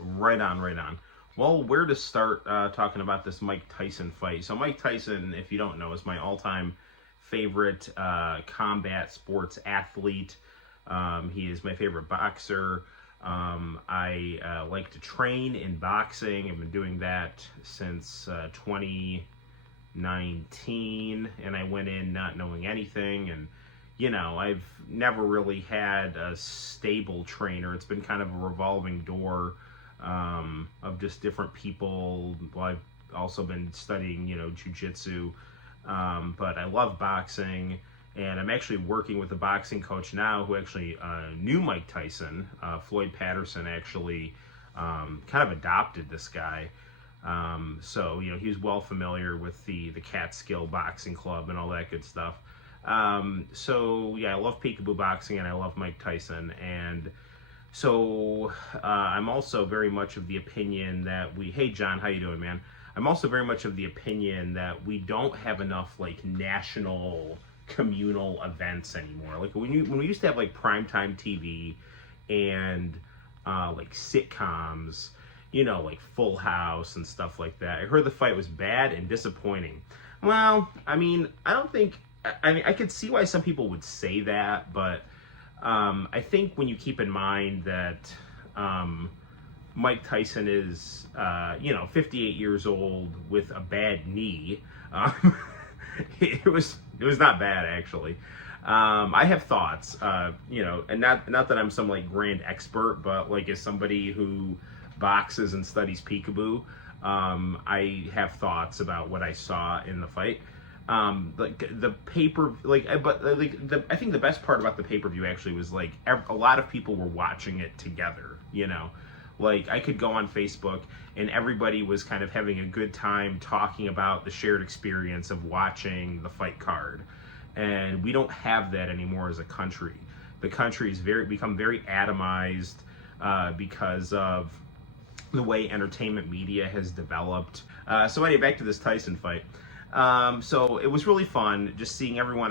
Right on, right on. Well, where to start talking about this Mike Tyson fight? So Mike Tyson, if you don't know, is my all-time favorite combat sports athlete. He is my favorite boxer. I like to train in boxing. I've been doing that since 2019, and I went in not knowing anything, and I've never really had a stable trainer. It's been kind of a revolving door of just different people. Well, I've also been studying, jujitsu, but I love boxing, and I'm actually working with a boxing coach now who actually knew Mike Tyson. Floyd Patterson actually kind of adopted this guy. So, he was well familiar with the Catskill Boxing Club and all that good stuff. So, yeah, I love peekaboo boxing, and I love Mike Tyson, and so I'm also very much of the opinion that hey John, how you doing, man? I'm also very much of the opinion that we don't have enough like national communal events anymore. Like when we used to have like primetime TV and like sitcoms, like Full House and stuff like that. I heard the fight was bad and disappointing. Well, I mean, I could see why some people would say that, but I think when you keep in mind that Mike Tyson is, 58 yeyears old with a bad knee, it was not bad actually. I have thoughts, and not that I'm some like grand expert, but like as somebody who boxes and studies peekaboo, I have thoughts about what I saw in the fight. Like the paper, I think the best part about the pay-per-view actually was like a lot of people were watching it together. Like I could go on Facebook and everybody was kind of having a good time talking about the shared experience of watching the fight card, and we don't have that anymore as a country. The country has become very atomized because of the way entertainment media has developed. So anyway, back to this Tyson fight. So it was really fun just seeing everyone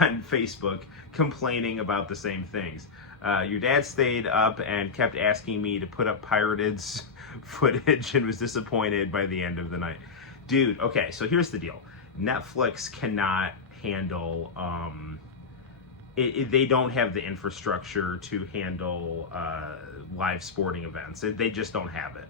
on Facebook complaining about the same things. Your dad stayed up and kept asking me to put up pirated footage and was disappointed by the end of the night. Dude, okay, so here's the deal. Netflix cannot handle, they don't have the infrastructure to handle live sporting events. They just don't have it.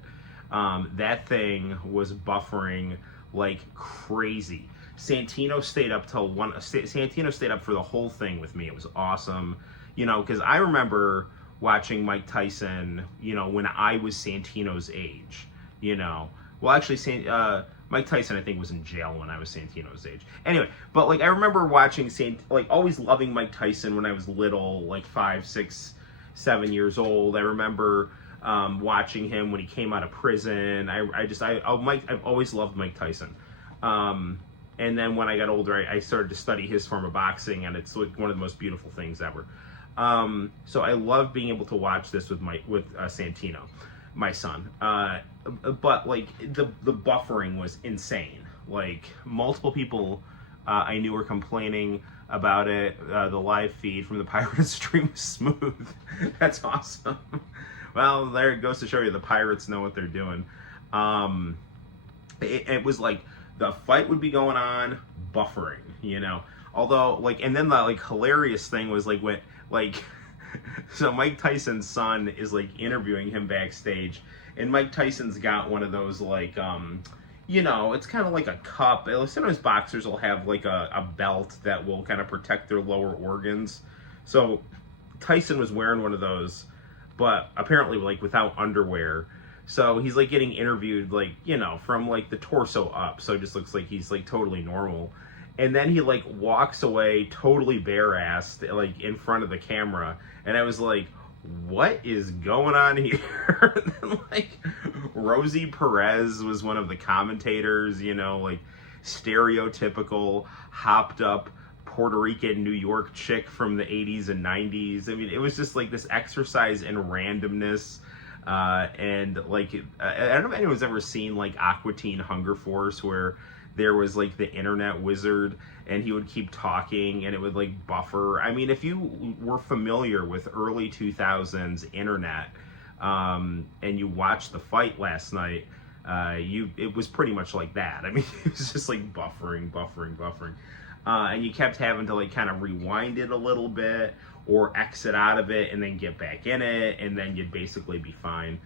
That thing was buffering like crazy. Santino stayed up for the whole thing with me. It was awesome, because I remember watching Mike Tyson, when I was Santino's age, well, actually, Mike Tyson, I think, was in jail when I was Santino's age. Anyway, but like I remember watching always loving Mike Tyson when I was little, like 5, 6, 7 years old. I remember watching him when he came out of prison. I've always loved Mike Tyson. And then when I got older, I started to study his form of boxing, and it's like one of the most beautiful things ever. So I love being able to watch this with Santino, my son. But like the buffering was insane. Like multiple people I knew were complaining about it. The live feed from the pirated stream was smooth. That's awesome. Well, there it goes to show you the pirates know what they're doing. It was like the fight would be going on, buffering, Although, like, and then the like hilarious thing was like when so Mike Tyson's son is like interviewing him backstage, and Mike Tyson's got one of those like it's kind of like a cup. Sometimes boxers will have like a belt that will kind of protect their lower organs. So Tyson was wearing one of those, but apparently like without underwear. So he's like getting interviewed like, from like the torso up. So it just looks like he's like totally normal. And then he like walks away totally bare-assed, like in front of the camera. And I was like, what is going on here? And then like Rosie Perez was one of the commentators, like stereotypical hopped up Puerto Rican, New York chick from the 80s and 90s. I mean, it was just like this exercise in randomness. And like, I don't know if anyone's ever seen like Aqua Teen Hunger Force, where there was like the internet wizard and he would keep talking and it would like buffer. I mean, if you were familiar with early 2000s internet, and you watched the fight last night, it was pretty much like that. I mean, it was just like buffering. And you kept having to like kind of rewind it a little bit or exit out of it and then get back in it, and then you'd basically be fine.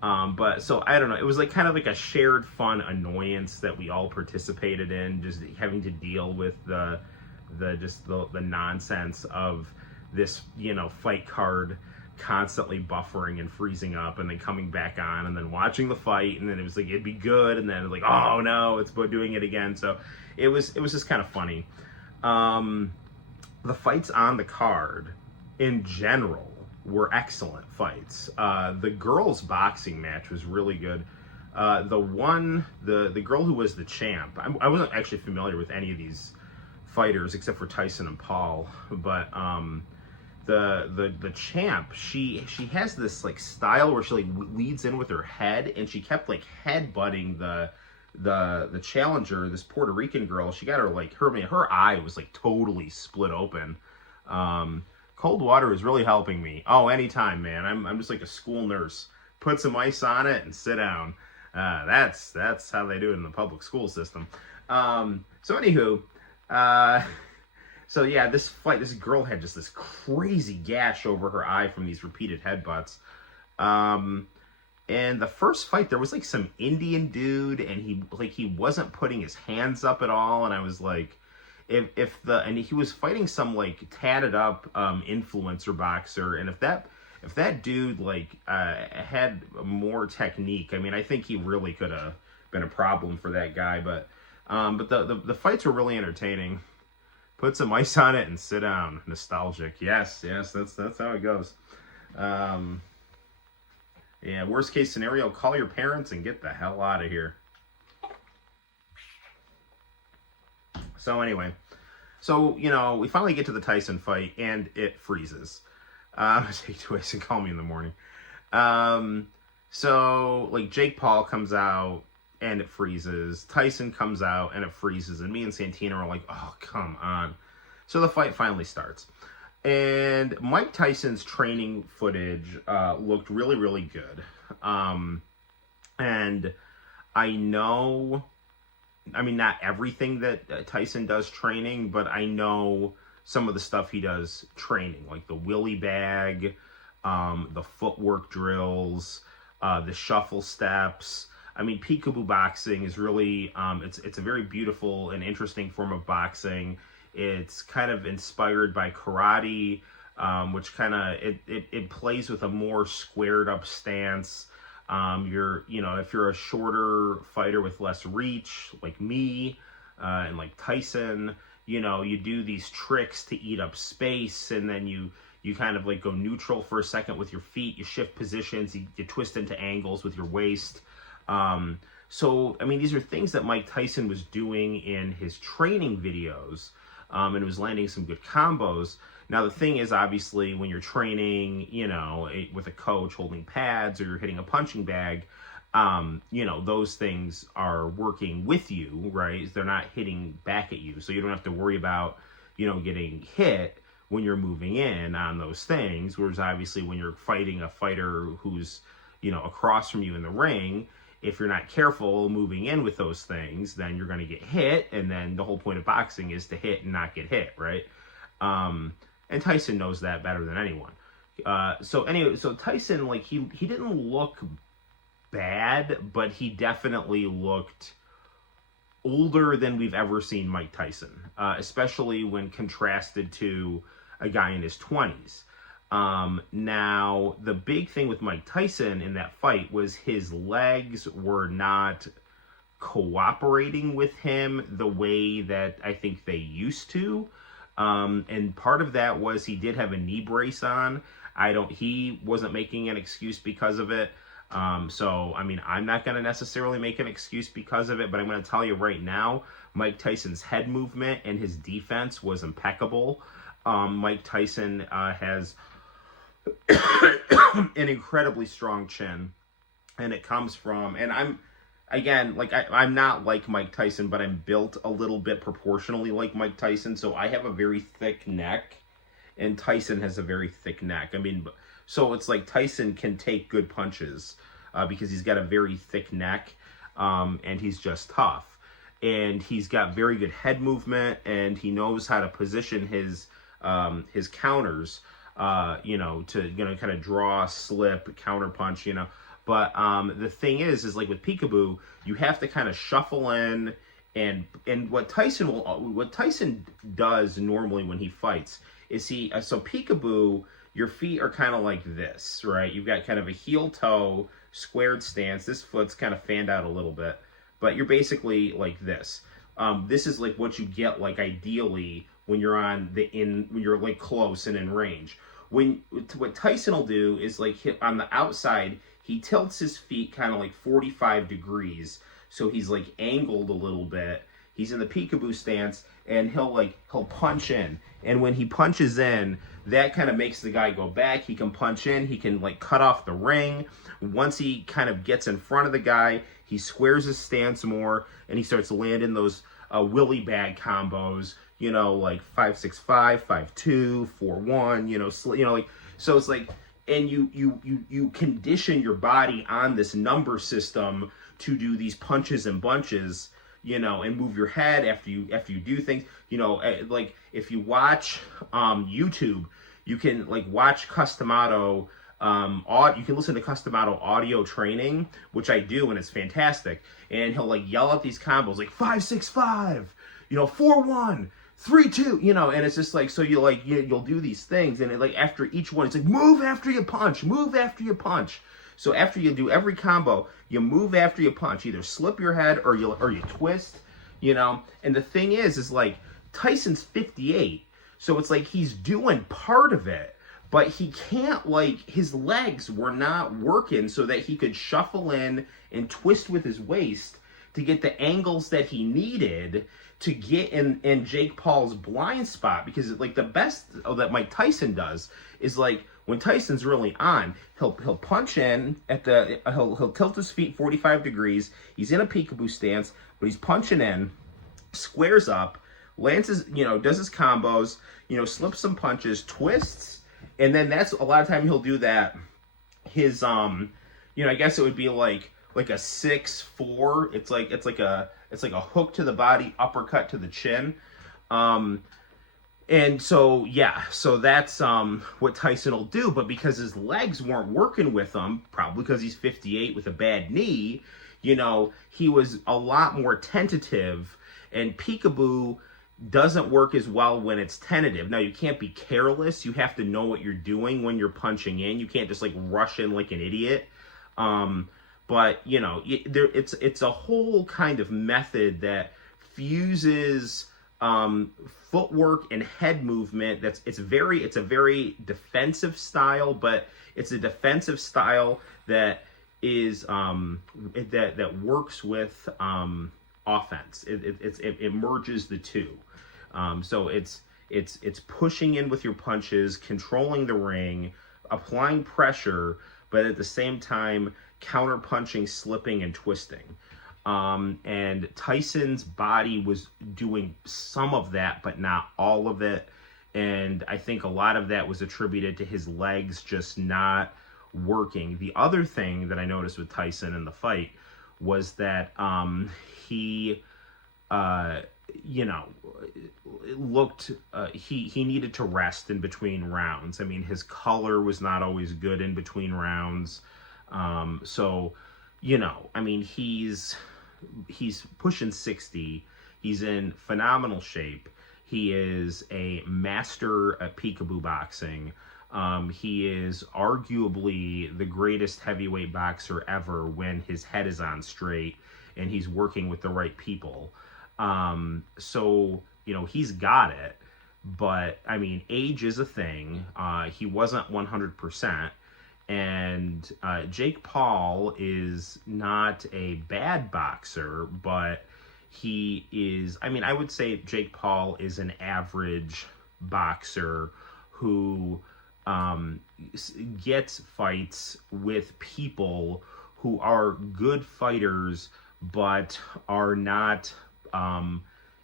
But so I don't know, it was like kind of like a shared fun annoyance that we all participated in, just having to deal with the nonsense of this, you know, fight card constantly buffering and freezing up and then coming back on and then watching the fight, and then it was like it'd be good and then it was like, oh no, it's doing it again. So it was just kind of funny. The fights on the card in general were excellent fights. The girls' boxing match was really good. The girl who was the champ, I wasn't actually familiar with any of these fighters except for Tyson and Paul, but the champ, she has this like style where she like leads in with her head, and she kept like headbutting the challenger, this Puerto Rican girl. She got her like her eye was like totally split open. Cold water is really helping me. Oh, anytime, man. I'm just like a school nurse. Put some ice on it and sit down. That's how they do it in the public school system. So anywho, so yeah, this girl had just this crazy gash over her eye from these repeated headbutts. And the first fight, there was like some Indian dude, and he wasn't putting his hands up at all, and I was like, and he was fighting some like tatted up influencer boxer, and if that dude like had more technique, I mean, I think he really could have been a problem for that guy. But the fights were really entertaining. Put some ice on it and sit down. Nostalgic, yes, that's how it goes. Yeah, worst case scenario, call your parents and get the hell out of here. So anyway, you know, we finally get to the Tyson fight, and it freezes. Take two ways and call me in the morning. So, like, Jake Paul comes out, and it freezes. Tyson comes out, and it freezes. And me and Santino are like, oh, come on. So the fight finally starts. And Mike Tyson's training footage looked really, really good. And I know, I mean, not everything that Tyson does training, but I know some of the stuff he does training, like the willy bag, the footwork drills, the shuffle steps. I mean, peekaboo boxing is really, it's a very beautiful and interesting form of boxing. It's kind of inspired by karate, which kind of, it plays with a more squared up stance. You know, if you're a shorter fighter with less reach, like me, and like Tyson, you know, you do these tricks to eat up space, and then you kind of like go neutral for a second with your feet, you shift positions, you twist into angles with your waist. So, I mean, these are things that Mike Tyson was doing in his training videos, and was landing some good combos. Now, the thing is, obviously, when you're training, you know, with a coach holding pads, or you're hitting a punching bag, you know, those things are working with you, right? They're not hitting back at you. So you don't have to worry about, you know, getting hit when you're moving in on those things. Whereas obviously when you're fighting a fighter who's, you know, across from you in the ring, if you're not careful moving in with those things, then you're going to get hit. And then the whole point of boxing is to hit and not get hit, right? And Tyson knows that better than anyone. So anyway, so Tyson, like, he didn't look bad, but he definitely looked older than we've ever seen Mike Tyson, especially when contrasted to a guy in his 20s. Now, the big thing with Mike Tyson in that fight was his legs were not cooperating with him the way that I think they used to. And part of that was he did have a knee brace on. He wasn't making an excuse because of it. So, I mean, I'm not going to necessarily make an excuse because of it, but I'm going to tell you right now, Mike Tyson's head movement and his defense was impeccable. Mike Tyson has an incredibly strong chin, and it comes from, and I'm not like Mike Tyson, but I'm built a little bit proportionally like Mike Tyson, so I have a very thick neck, and Tyson has a very thick neck. I mean, So it's like Tyson can take good punches because he's got a very thick neck, and he's just tough. And he's got very good head movement, and he knows how to position his counters, to kind of draw, slip, counter punch, But the thing is like with Peekaboo, you have to kind of shuffle in, and what Tyson does normally when he fights is so Peekaboo, your feet are kind of like this, right? You've got kind of a heel toe squared stance. This foot's kind of fanned out a little bit, but you're basically like this. This is like what you get like ideally when you're when you're like close and in range. What Tyson will do is like on the outside, he tilts his feet kind of like 45 degrees. So he's like angled a little bit. He's in the Peekaboo stance, and he'll punch in. And when he punches in, that kind of makes the guy go back. He can punch in. He can like cut off the ring. Once he kind of gets in front of the guy, he squares his stance more, and he starts landing those willy bag combos. Like 5-6-5, 5-2, 4-1. So it's like, and you condition your body on this number system to do these punches and bunches, and move your head after you do things. Like if you watch YouTube, you can like watch Customato. You can listen to Customato audio training, which I do, and it's fantastic. And he'll like yell out these combos like 5-6-5, 4-1. 3-2, and it's just like, so you'll do these things, and like after each one, it's like move after you punch, move after you punch. So after you do every combo, you move after you punch, either slip your head or you twist, And the thing is like Tyson's 58, so it's like he's doing part of it, but he can't, like, his legs were not working so that he could shuffle in and twist with his waist to get the angles that he needed to get in Jake Paul's blind spot. Because like the best that Mike Tyson does is like when Tyson's really on, he'll punch in at he'll tilt his feet 45 degrees. He's in a Peekaboo stance, but he's punching in, squares up, lands his, does his combos, slips some punches, twists, and then that's a lot of time he'll do that. His I guess it would be like a 6-4. It's like a hook to the body, uppercut to the chin. And so that's what Tyson will do. But because his legs weren't working with him, probably because he's 58 with a bad knee, he was a lot more tentative. And Peekaboo doesn't work as well when it's tentative. Now, you can't be careless. You have to know what you're doing when you're punching in. You can't just like rush in like an idiot. But it's a whole kind of method that fuses footwork and head movement. It's a very defensive style, but it's a defensive style that is that works with offense. It merges the two. So it's pushing in with your punches, controlling the ring, applying pressure, but at the same time counter punching, slipping, and twisting. And Tyson's body was doing some of that, but not all of it. And I think a lot of that was attributed to his legs just not working. The other thing that I noticed with Tyson in the fight was that he looked, he needed to rest in between rounds. I mean, his color was not always good in between rounds. So, I mean, he's pushing 60. He's in phenomenal shape. He is a master at Peekaboo boxing. He is arguably the greatest heavyweight boxer ever when his head is on straight and he's working with the right people. So, he's got it. But, I mean, age is a thing. He wasn't 100%. And Jake Paul is not a bad boxer, but he is, I mean, I would say Jake Paul is an average boxer who gets fights with people who are good fighters, but are not,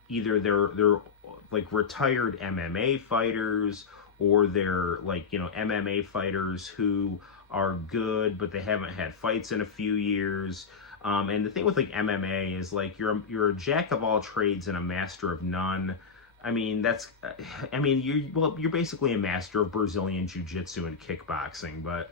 either they're like retired MMA fighters, or they're like, you know, MMA fighters who are good, but they haven't had fights in a few years. And the thing with like MMA is like you're a jack of all trades and a master of none. I mean, you're basically a master of Brazilian jiu-jitsu and kickboxing, but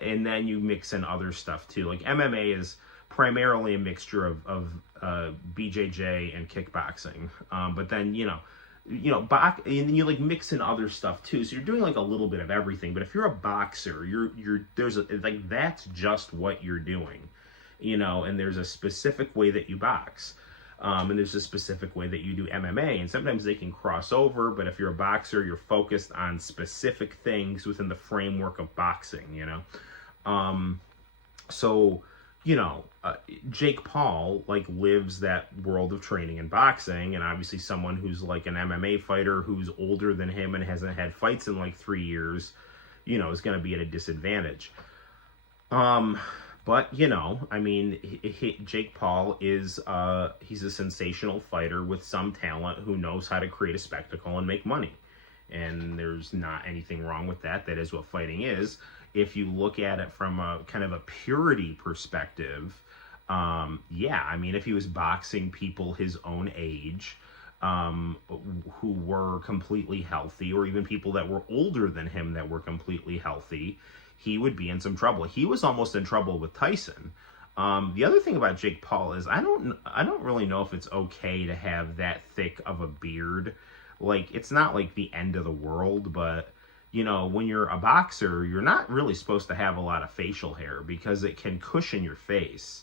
and then you mix in other stuff too. Like MMA is primarily a mixture of BJJ and kickboxing. But then, and you like mix in other stuff too. So you're doing like a little bit of everything. But if you're a boxer, that's just what you're doing, and there's a specific way that you box. And there's a specific way that you do MMA, and sometimes they can cross over, but if you're a boxer, you're focused on specific things within the framework of boxing, So, Jake Paul, like, lives that world of training in boxing, and obviously someone who's, like, an MMA fighter who's older than him and hasn't had fights in, like, 3 years, is going to be at a disadvantage. But, Jake Paul is, he's a sensational fighter with some talent who knows how to create a spectacle and make money. And there's not anything wrong with that. That is what fighting is. If you look at it from a kind of a purity perspective, if he was boxing people his own age, who were completely healthy, or even people that were older than him that were completely healthy, he would be in some trouble. He was almost in trouble with Tyson. The other thing about Jake Paul is I don't really know if it's okay to have that thick of a beard. Like, it's not like the end of the world, but when you're a boxer, you're not really supposed to have a lot of facial hair because it can cushion your face.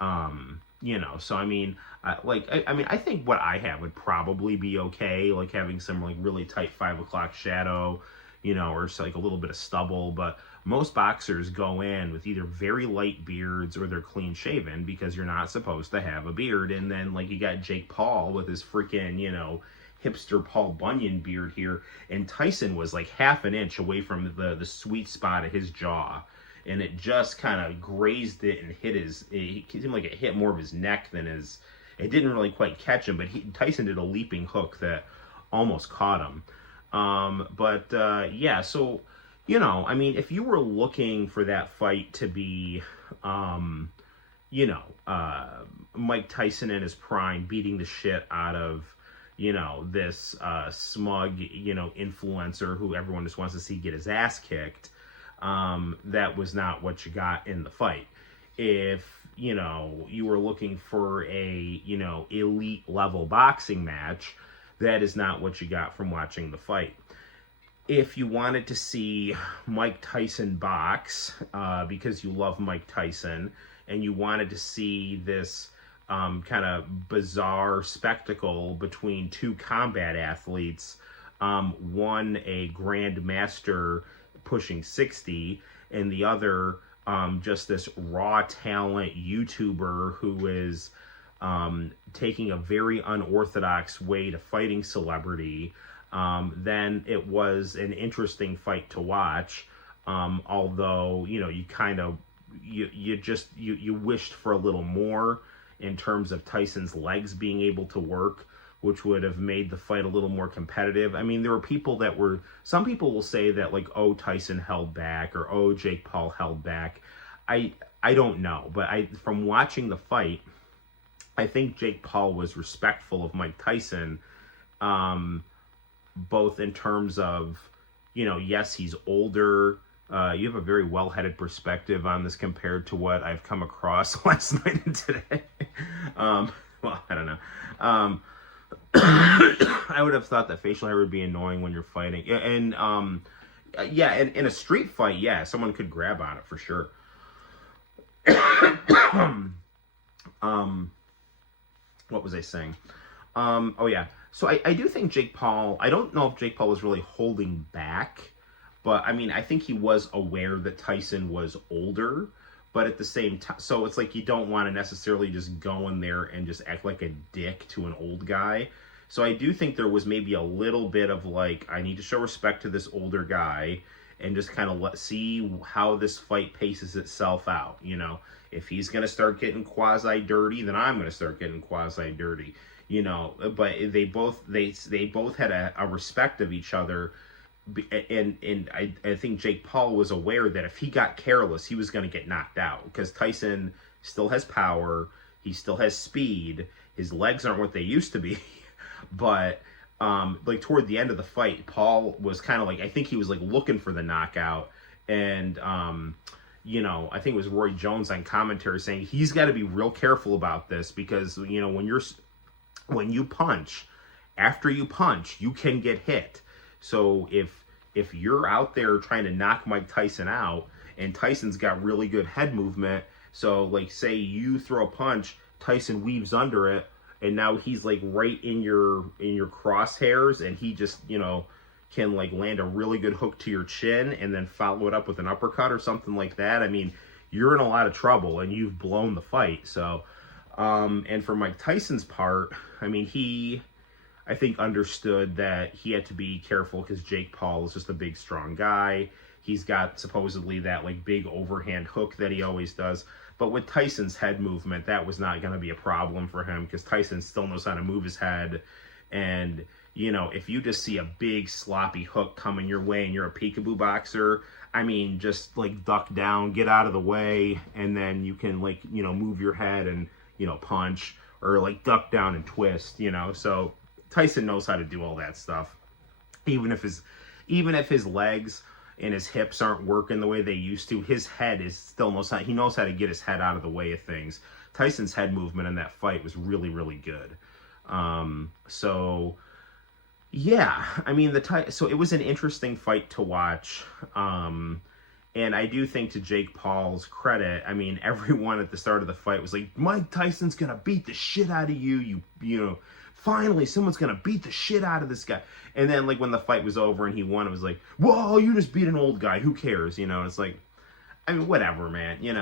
So I think what I have would probably be okay, like having some like really tight 5 o'clock shadow, or just like a little bit of stubble. But most boxers go in with either very light beards or they're clean shaven because you're not supposed to have a beard. And then like you got Jake Paul with his freaking, hipster Paul Bunyan beard here, and Tyson was like half an inch away from the sweet spot of his jaw, and it just kind of grazed it and hit it seemed like it hit more of his neck than it didn't really quite catch him, but Tyson did a leaping hook that almost caught him. So if you were looking for that fight to be Mike Tyson in his prime beating the shit out of this smug, influencer who everyone just wants to see get his ass kicked, that was not what you got in the fight. If, you were looking for a, elite level boxing match, that is not what you got from watching the fight. If you wanted to see Mike Tyson box, because you love Mike Tyson, and you wanted to see this kind of bizarre spectacle between two combat athletes, one a grand master pushing 60, and the other just this raw talent YouTuber who is taking a very unorthodox way to fighting celebrity, then it was an interesting fight to watch. Although, you kind of, you wished for a little more in terms of Tyson's legs being able to work, which would have made the fight a little more competitive. I mean, there were some people will say that like, oh, Tyson held back, or oh, Jake Paul held back. I don't know, but from watching the fight, I think Jake Paul was respectful of Mike Tyson, both in terms of, yes, he's older. You have a very well-headed perspective on this compared to what I've come across last night and today. I don't know. I would have thought that facial hair would be annoying when you're fighting. And in a street fight, yeah, someone could grab on it for sure. What was I saying? So I do think Jake Paul, I don't know if Jake Paul was really holding back, but I think he was aware that Tyson was older, but at the same time, so it's like you don't want to necessarily just go in there and just act like a dick to an old guy. So I do think there was maybe a little bit of like, I need to show respect to this older guy and just kind of see how this fight paces itself out. If he's going to start getting quasi-dirty, then I'm going to start getting quasi-dirty. But they both had a respect of each other I think Jake Paul was aware that if he got careless, he was going to get knocked out, because Tyson still has power, he still has speed, his legs aren't what they used to be, but like toward the end of the fight, Paul was kind of like, I think he was like looking for the knockout, and you know, I think it was Roy Jones on commentary saying he's got to be real careful about this, because you know, when you punch, after you punch, you can get hit. So if you're out there trying to knock Mike Tyson out, and Tyson's got really good head movement, so like say you throw a punch, Tyson weaves under it, and now he's like right in your crosshairs, and he just, you know, can like land a really good hook to your chin and then follow it up with an uppercut or something like that. I mean, you're in a lot of trouble and you've blown the fight. So and for Mike Tyson's part, I mean, I think understood that he had to be careful because Jake Paul is just a big, strong guy. He's got supposedly that like big overhand hook that he always does. But with Tyson's head movement, that was not going to be a problem for him, because Tyson still knows how to move his head. And, you know, if you just see a big sloppy hook coming your way and you're a peekaboo boxer, I mean, just like duck down, get out of the way, and then you can like, you know, move your head and, you know, punch, or like duck down and twist, you know. So Tyson knows how to do all that stuff. Even if his legs and his hips aren't working the way they used to, his head he knows how to get his head out of the way of things. Tyson's head movement in that fight was really, really good. So yeah, I mean, so it was an interesting fight to watch. And I do think, to Jake Paul's credit, I mean, everyone at the start of the fight was like, Mike Tyson's gonna beat the shit out of you, you know, finally someone's gonna beat the shit out of this guy. And then like when the fight was over and he won, it was like, whoa, you just beat an old guy, who cares, you know? It's like, I mean, whatever, man, you know.